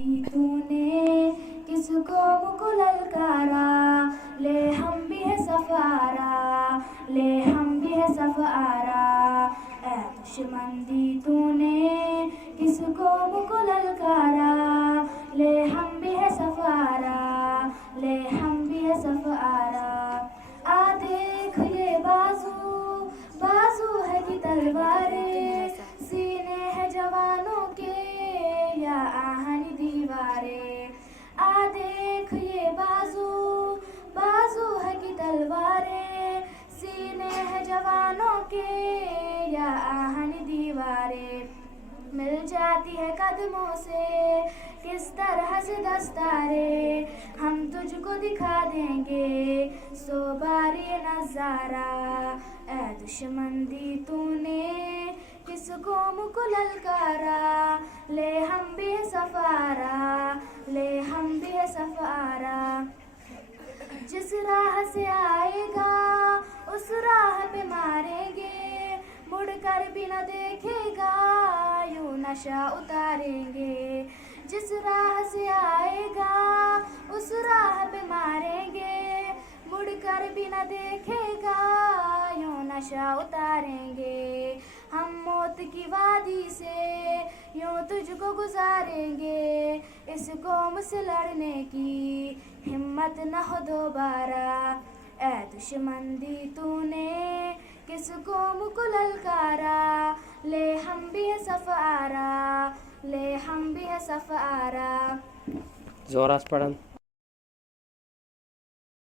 दुश्मनी तूने किसको मुको ललकारा, ले हम भी है सफारा, ले हम भी है सफारा। ऐ दुश्मन दी तूने किसको मुको ललकारा, ले हम भी है सफारा, ले हम भी है सफारा। आ देख ये बाजू, बाजू है कि तलवारें, सीने है जवानों के या आहन दीवारें। आ देख ये बाजू, बाजू है कि तलवारें, सीने है जवानों के या आहन दीवारें। मिल जाती है कदमों से किस तरह से दस्तारे, हम तुझको दिखा देंगे सो बार ये नजारा। ऐ दुश्मन दी तूने किसको मुको ललकारा, ले हम भी है सफारा, ले हम भी है सफारा। जिस राह से आएगा उस राह पे मारेंगे, मुड़कर भी न देखेगा यूं नशा उतारेंगे। जिस राह से आएगा उस राह पे मारेंगे, मुड़कर भी न देखेगा यूं नशा उतारेंगे। हम मौत की वादी से यूं तुझको गुजारेंगे, इस कौम से लड़ने की हिम्मत न हो दोबारा। ऐ दुश्मन दी तूने किस कौम को ललकारा, ले हम भी है सफारा, ले हम भी है सफारा। जोरास पढ़न।